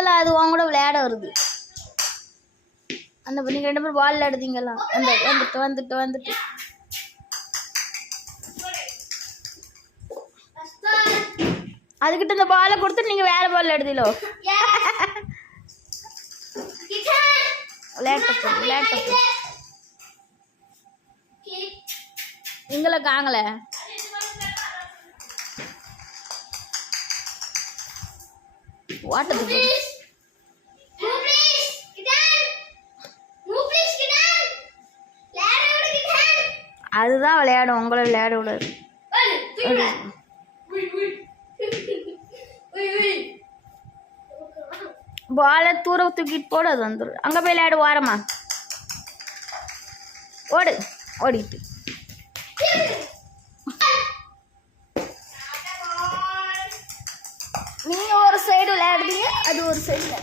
விளையாடுதீங்களா? அது உன் கூட விளையாட வருது. அந்த நீங்க 2 பேரும் பால் விளையாடுதீங்களா? வந்துட்டு அதுக்கிட்ட இந்த பாலை கொடுத்து நீங்க வேற பால் விளையாடுதீங்களோ? விளையாட்டு எங்களை காங்கல வாட்டது அதுதான் விளையாடும், உங்களை விளையாட விடாது. பாலை தூர தூக்கிட்டு போடு, அது வந்துடும். அங்கே போய் விளையாடு, வாரமா ஓடிட்டு நீங்க ஒரு சைடு விளையாடுறீங்க, அது ஒரு சைடு.